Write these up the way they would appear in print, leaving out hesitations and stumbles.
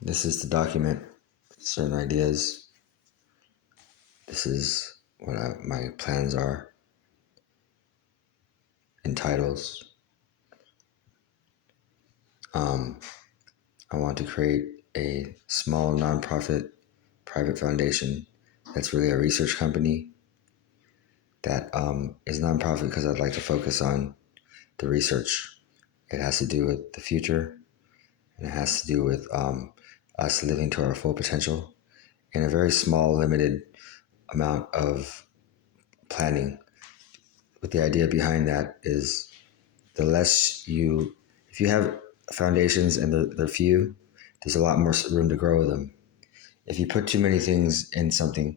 This is to document certain ideas. This is what my plans are and titles. I want to create a small nonprofit private foundation that's really a research company that is nonprofit because I'd like to focus on the research. It has to do with the future, and it has to do with us living to our full potential in a very small, limited amount of planning. But the idea behind that is the less you, if you have foundations and they're few, there's a lot more room to grow with them. If you put too many things in something,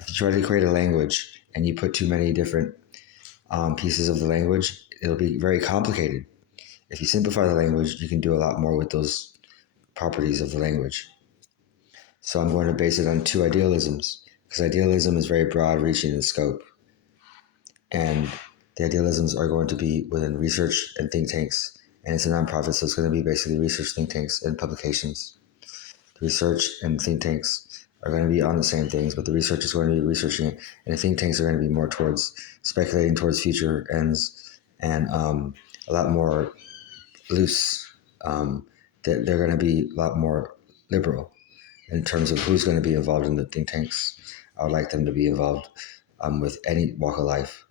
if you try to create a language and you put too many different pieces of the language, it'll be very complicated. If you simplify the language, you can do a lot more with those properties of the language. So I'm going to base it on two idealisms because idealism is very broad reaching in scope. And the idealisms are going to be within research and think tanks. And it's a nonprofit, so it's going to be basically research think tanks and publications. The research and think tanks are going to be on the same things, but the research is going to be researching it. And the think tanks are going to be more towards speculating towards future ends and a lot more loose. They're going to be a lot more liberal in terms of who's going to be involved in the think tanks. I would like them to be involved with any walk of life,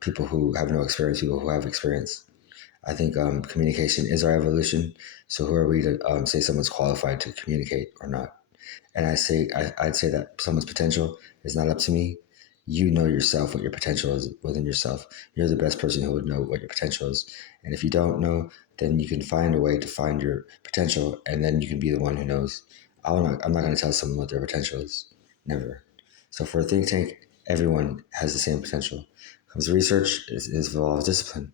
people who have no experience, people who have experience. I think communication is our evolution. So who are we to say someone's qualified to communicate or not? And I'd say that someone's potential is not up to me. You know yourself what your potential is within yourself. You're the best person who would know what your potential is. And if you don't know, then you can find a way to find your potential, and then you can be the one who knows. I'm not going to tell someone what their potential is. Never. So for a think tank, everyone has the same potential. Comes to research is involves discipline,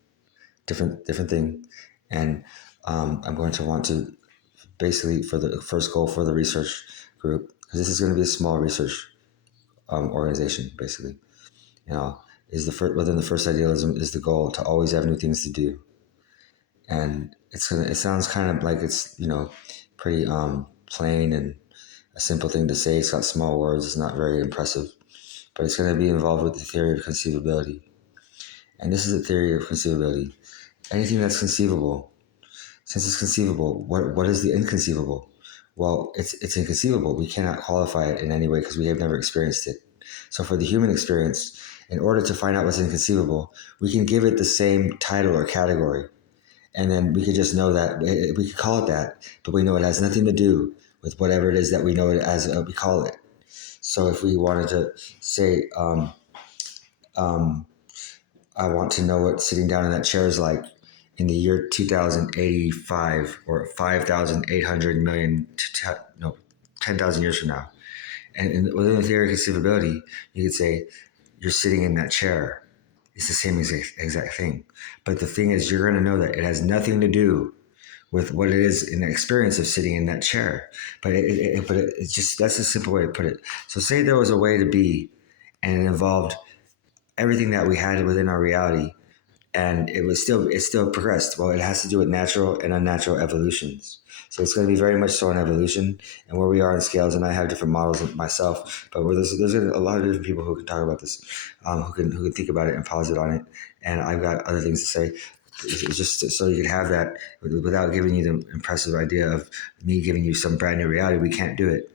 different thing, and I'm going to want to basically for the first goal for the research group, because this is going to be a small research organization, basically. You know, is the first within the first idealism is the goal to always have new things to do, and it sounds kind of like it's pretty plain and a simple thing to say. It's got small words. It's not very impressive, but it's going to be involved with the theory of conceivability, and this is a theory of conceivability. Anything that's conceivable, since it's conceivable, what is the inconceivable? Well, it's inconceivable. We cannot qualify it in any way because we have never experienced it. So for the human experience, in order to find out what's inconceivable, we can give it the same title or category. And then we could just know that we could call it that, but we know it has nothing to do with whatever it is that we know it as we call it. So if we wanted to say, um, I want to know what sitting down in that chair is like in the year 2085 or 5,800 million, no, 10,000 years from now. And within the theory of conceivability, you could say you're sitting in that chair. It's the same exact thing. But the thing is, you're going to know that it has nothing to do with what it is in the experience of sitting in that chair. But it's just, that's a simple way to put it. So say there was a way to be, and it involved everything that we had within our reality, and it still progressed. Well, it has to do with natural and unnatural evolutions. So it's going to be very much so an evolution and where we are in scales. And I have different models of myself, but there's a lot of different people who can talk about this, who can think about it and pause it on it. And I've got other things to say. It's just so you can have that without giving you the impressive idea of me giving you some brand new reality. We can't do it,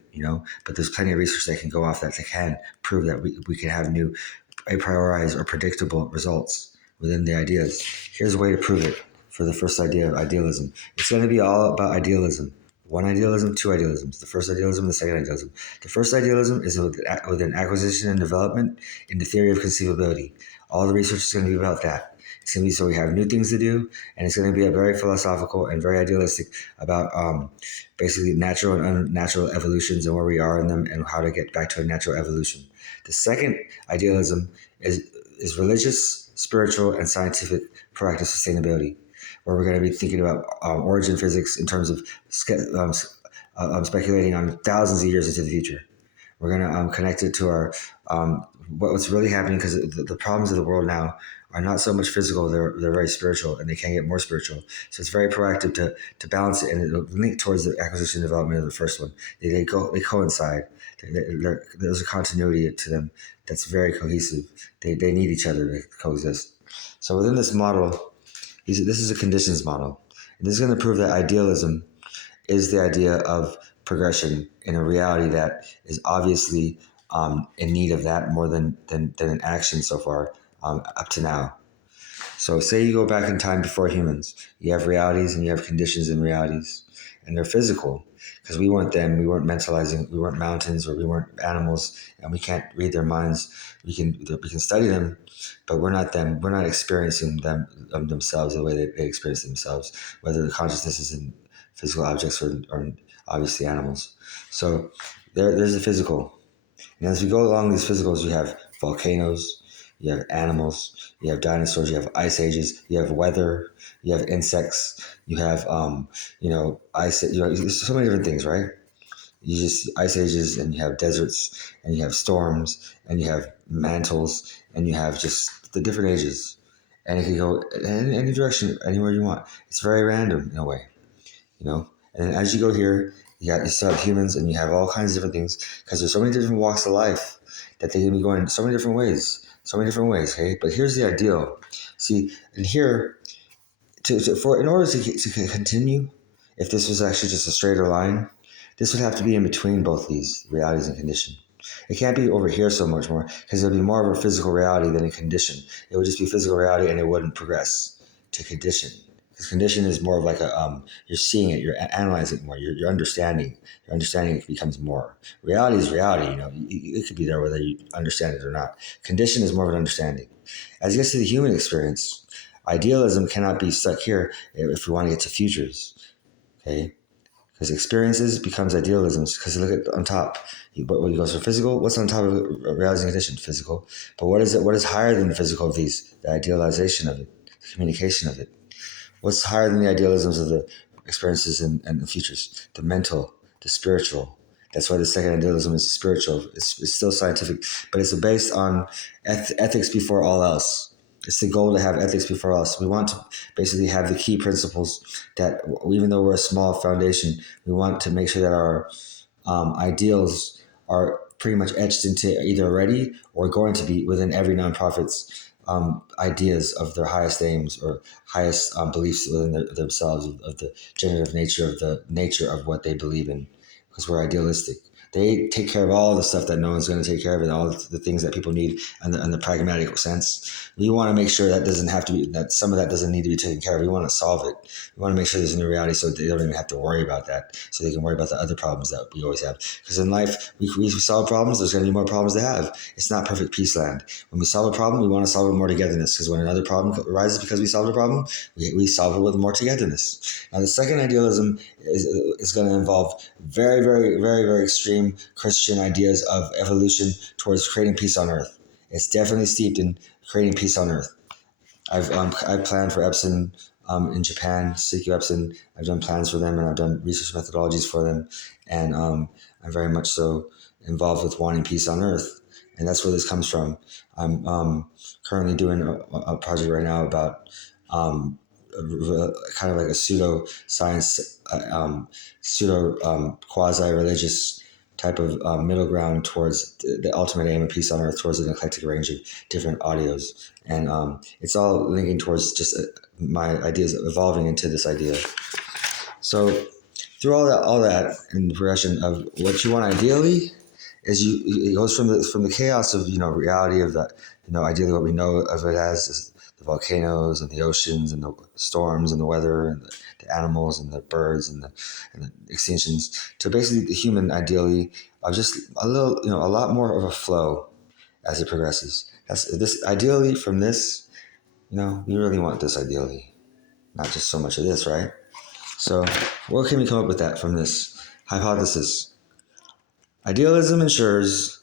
but there's plenty of research that can go off that can prove that we can have new a prioritized or predictable results within the ideas. Here's a way to prove it for the first idea of idealism. It's going to be all about idealism. One idealism, two idealisms. The first idealism, the second idealism. The first idealism is within acquisition and development in the theory of conceivability. All the research is going to be about that. It's going to be so we have new things to do, and it's going to be a very philosophical and very idealistic about basically natural and unnatural evolutions and where we are in them and how to get back to a natural evolution. The second idealism is religious, spiritual, and scientific proactive sustainability, where we're going to be thinking about origin physics in terms of speculating on thousands of years into the future. We're going to connect it to our what's really happening because the problems of the world now are not so much physical, they're very spiritual, and they can get more spiritual. So it's very proactive to balance it, and it'll link towards the acquisition and development of the first one. They coincide. There's a continuity to them that's very cohesive. They need each other to coexist. So within this model, this is a conditions model. And this is going to prove that idealism is the idea of progression in a reality that is obviously in need of that more than an action so far up to now. So say you go back in time before humans, you have realities and you have conditions in realities, and they're physical because we weren't them. We weren't mentalizing. We weren't mountains or we weren't animals, and we can't read their minds. We can study them, but we're not them. We're not experiencing them themselves the way they experience themselves. Whether the consciousness is in physical objects or obviously animals. So there's the physical, and as we go along these physicals, you have volcanoes, you have animals, you have dinosaurs, you have ice ages, you have weather, you have insects, you have ice. There's so many different things, right? You just ice ages, and you have deserts, and you have storms, and you have mantles, and you have just the different ages, and it can go in any direction, anywhere you want. It's very random in a way, you know. And then as you go here, you still have humans, and you have all kinds of different things because there's so many different walks of life that they can be going so many different ways, so many different ways. Okay, but here's the ideal. See, and here in order to continue, if this was actually just a straighter line, this would have to be in between both these realities and condition. It can't be over here so much more because it would be more of a physical reality than a condition. It would just be physical reality and it wouldn't progress to condition. Because condition is more of like you're seeing it, you're analyzing it more, you're understanding. Your understanding becomes more. Reality is reality, it could be there whether you understand it or not. Condition is more of an understanding. As it gets to the human experience, idealism cannot be stuck here if we want to get to futures. Okay? Because experiences becomes idealisms. Because look at on top, when you go for physical, what's on top of realizing condition? Physical. But what is it? What is higher than the physical of these? The idealization of it, the communication of it. What's higher than the idealisms of the experiences and the futures? The mental, the spiritual. That's why the second idealism is spiritual. It's still scientific, but it's based on ethics before all else. It's the goal to have ethics before us. We want to basically have the key principles that, even though we're a small foundation, we want to make sure that our ideals are pretty much etched into either already or going to be within every nonprofit's ideas of their highest aims or highest beliefs within themselves of the generative nature of what they believe in, because we're idealistic. They take care of all the stuff that no one's going to take care of and all the things that people need in the pragmatic sense. We want to make sure that doesn't have to be, that some of that doesn't need to be taken care of. We want to solve it. We want to make sure there's a new reality so they don't even have to worry about that. So they can worry about the other problems that we always have. Because in life, we solve problems, there's going to be more problems to have. It's not perfect peace land. When we solve a problem, we want to solve it with more togetherness. Because when another problem arises because we solved a problem, we solve it with more togetherness. Now, the second idealism is going to involve very, very, very, very extreme Christian ideas of evolution towards creating peace on earth. It's definitely steeped in creating peace on earth. I've planned for Epson in Japan, CQ Epson. I've done plans for them and I've done research methodologies for them. And I'm very much so involved with wanting peace on earth. And that's where this comes from. I'm currently doing a project right now about kind of like a pseudo science, quasi religious type of middle ground towards the ultimate aim of peace on earth, towards an eclectic range of different audios. And it's all linking towards just my ideas evolving into this idea. So through all that in the progression of what you want ideally is it goes from the chaos of reality of that, ideally what we know of it as is the volcanoes and the oceans and the storms and the weather and the animals and the birds and the extinctions, to basically the human ideally of just a lot more of a flow as it progresses. That's this ideally from this, we really want this ideally, not just so much of this, right? So what can we come up with that from this hypothesis? Idealism ensures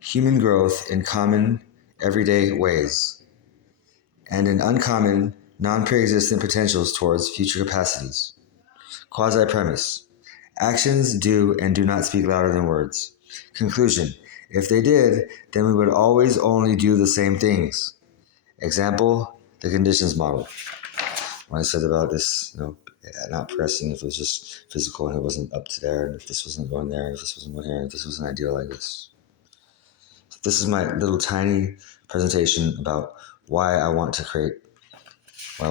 human growth in common, everyday ways, and in uncommon, non-pre-existent potentials towards future capacities. Quasi-premise. Actions do and do not speak louder than words. Conclusion. If they did, then we would always only do the same things. Example, the conditions model. When I said about this, not progressing if it was just physical and it wasn't up to there, and if this wasn't going there, if this wasn't going here, if this wasn't ideal like this. So this is my little tiny presentation about why I want to create. I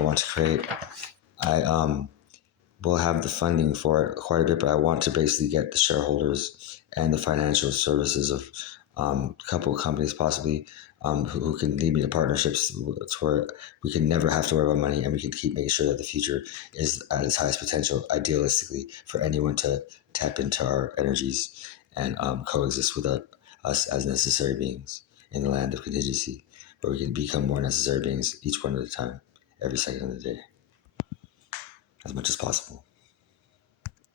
will have the funding for it quite a bit, but I want to basically get the shareholders and the financial services of a couple of companies possibly who can lead me to partnerships to where we can never have to worry about money and we can keep making sure that the future is at its highest potential, idealistically, for anyone to tap into our energies and coexist with us as necessary beings in the land of contingency, where we can become more necessary beings each one at a time, every second of the day, as much as possible.